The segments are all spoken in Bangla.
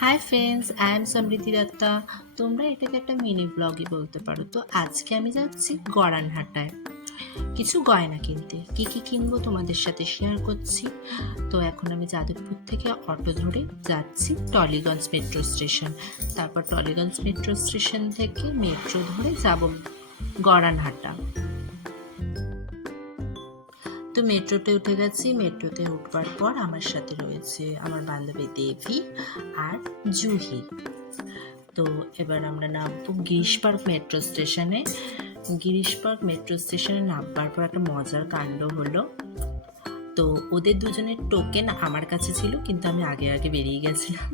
হাই ফ্রেন্ডস, আই এম সমৃদ্ধি দত্তা। তোমরা এটাকে একটা মিনি ব্লগই বলতে পারো। তো আজকে আমি যাচ্ছি গড়ানহাটায় কিছু গয়না কিনতে। কি কি কিনবো তোমাদের সাথে শেয়ার করছি। তো এখন আমি যাদবপুর থেকে অটো ধরে যাচ্ছি টলিগঞ্জ মেট্রো স্টেশন। তারপর টলিগঞ্জ মেট্রো স্টেশন থেকে মেট্রো ধরে যাব গড়ানহাটা। তো মেট্রোতে উঠে গেছি। মেট্রোতে উঠবার পর আমার সাথে রয়েছে আমার বান্ধবী দেবী আর জুহি। তো এবার আমরা নামবো গিরিশ পার্ক মেট্রো স্টেশনে। গিরিশ পার্ক মেট্রো স্টেশনে নামবার পর একটা মজার কাণ্ড হলো। তো ওদের দুজনের টোকেন আমার কাছে ছিল, কিন্তু আমি আগে আগে বেরিয়ে গেছিলাম।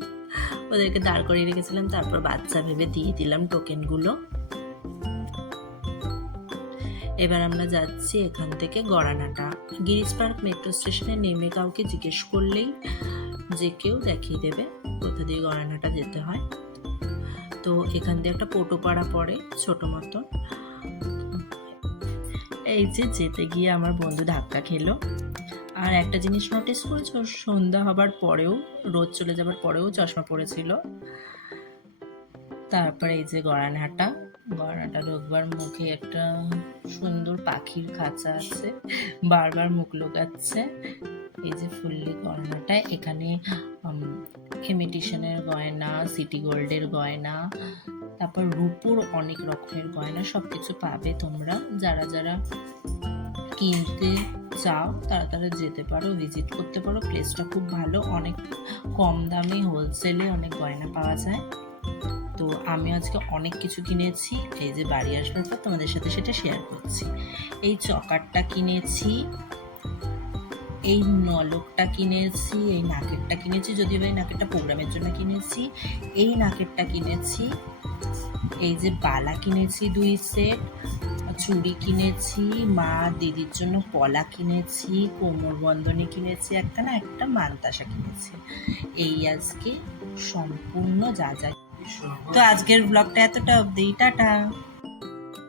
ওদেরকে দাঁড় করিয়ে রেখেছিলাম, তারপর বাচ্চা ভেবে দিয়ে দিলাম টোকেনগুলো। এবার আমরা যাচ্ছি এখান থেকে গড়ানহাটা। গিরিশ পার্ক মেট্রো স্টেশনে নেমে কাউকে জিজ্ঞেস করলেই যে কেউ দেখিয়ে দেবে কোথা দিয়ে গড়ানহাটা যেতে হয়। তো এখান দিয়ে একটা পোটোপাড়া পড়ে ছোট মতন। এই যে যেতে গিয়ে আমার বন্ধু ধাক্কা খেলো। আর একটা জিনিস নোটিস করেছো, সন্ধ্যা হবার পরেও, রোদ চলে যাবার পরেও চশমা পড়েছিল। তারপরে এই যে গড়ানহাটা ঢোকবার মুখে একটা সুন্দর পাখির খাঁচা আছে, বারবার মুখ লোকাচ্ছে। এই যে ফুললি গয়নাটায় এখানে ইমিটেশনের গয়না, সিটি গোল্ডের গয়না, তারপর রূপোর অনেক রকমের গয়না, সব কিছু পাবে তোমরা। যারা যারা কিনতে চাও তারা তারা যেতে পারো, ভিজিট করতে পারো। প্লেসটা খুব ভালো, অনেক কম দামে হোলসেলে অনেক গয়না পাওয়া যায়। তো আমি আজকে অনেক কিছু কিনেছি। এই যে বাড়ি আসবার পর তোমাদের সাথে সেটা শেয়ার করছি। এই চকারটা কিনেছি, এই নলকটা কিনেছি, এই নাকেরটা কিনেছি, যদিও এই নাকেরটা প্রোগ্রামের জন্য কিনেছি। এই নাকেরটা কিনেছি, এই যে বালা কিনেছি 2 সেট, চুড়ি কিনেছি, মা দিদির জন্য পলা কিনেছি, কোমর বন্ধনী কিনেছি একটা, না একটা মানতাসা কিনেছি। এই আজকে সম্পূর্ণ যা যা। তো আজকের ব্লগটা এতটা অবধি, টাটা।